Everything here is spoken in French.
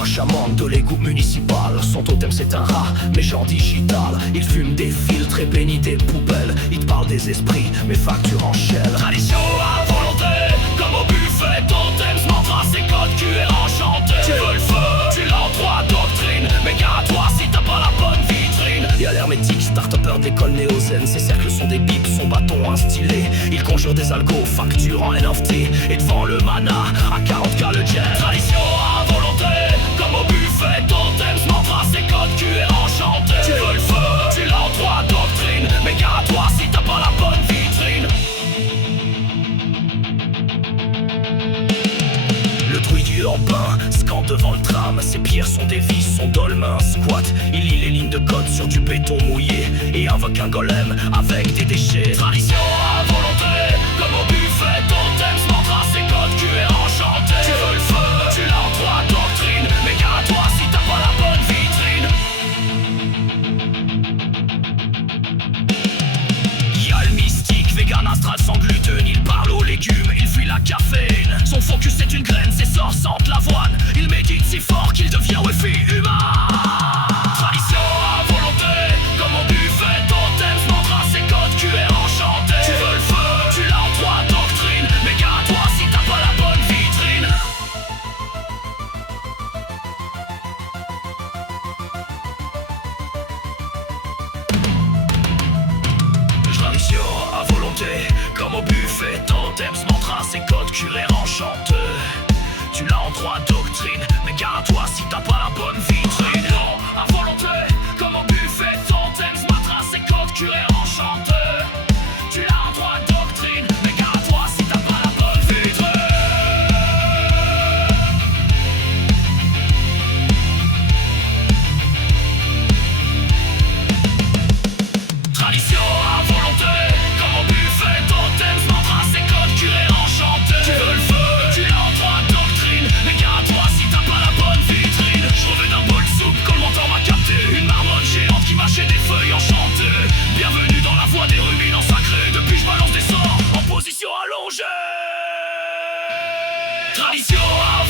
vache amende de l'égout municipal. Son totem c'est un rat, mais genre digital. Il fume des filtres et bénit des poubelles. Il te parle des esprits, mais facture en shell. Tradition à volonté, comme au buffet. Totem, mantra, c'est code QR enchanté. Tu veux le feu, tu l'as en trois doctrines. Mais gare à toi si t'as pas la bonne vitrine. Il a l'hermétique, start-upper de l'école néo-zen. Ses cercles sont des bips, son bâton instillé. Il conjure des algos, facture en NFT. Et devant le mana, à 40K le jet. Tradition à volonté, comme au buffet. Totem, mantra, c'est code QR enchanté. Tu veux le feu, tu l'as en trois doctrines. Mais gare à toi si t'as pas la bonne vitrine. Le druide urbain scande devant le tram. Ses pierres sont des vis, son dolmen squat. Il lit les lignes de code sur du béton mouillé et invoque un golem avec des déchets. Tradition à volonté, comme au buffet. Totem, mantra, c'est code QR enchanté. Tu veux le feu, tu l'as en trois doctrines. Mais gare à toi si t'as pas la bonne vitrine. Y'a le mystique, vegan, astral sans gluten. Il parle aux légumes, il fuit la caféine. Son focus c'est une graine, ses sorts sentent l'avoine. Il médite si fort qu'il devient Wi-Fi humain. Tradition à volonté, comme au buffet. Totem, mantra, c'est code QR enchanté. Tu veux le feu, tu l'as en trois doctrines. Mais gare à toi si t'as pas la bonne vitrine. Tradition à volonté, comme au buffet. Totem, mantra, c'est code QR enchanté. Tu l'as en trois doctrines, mais gare à toi si t'as pas la bonne vitrine. À volonté, comme au buffet. Totem, mantra, c'est code QR enchanté. Tu l'as en trois doctrines, mais gare à toi si t'as pas la bonne vitrine. Tradition à volonté, comme au buffet. Totem, mantra, c'est code QR enchanté. Tu veux le feu, tu l'as en trois doctrines. Mais gare à toi si t'as pas la bonne vitrine. Je revenais d'un bol de soupe quand le mentor m'a capté. Une marmotte géante qui mâchait des feuilles enchantées. Bienvenue dans la voie des ruminants sacrés. Depuis je balance des sorts en position allongée. Tradition à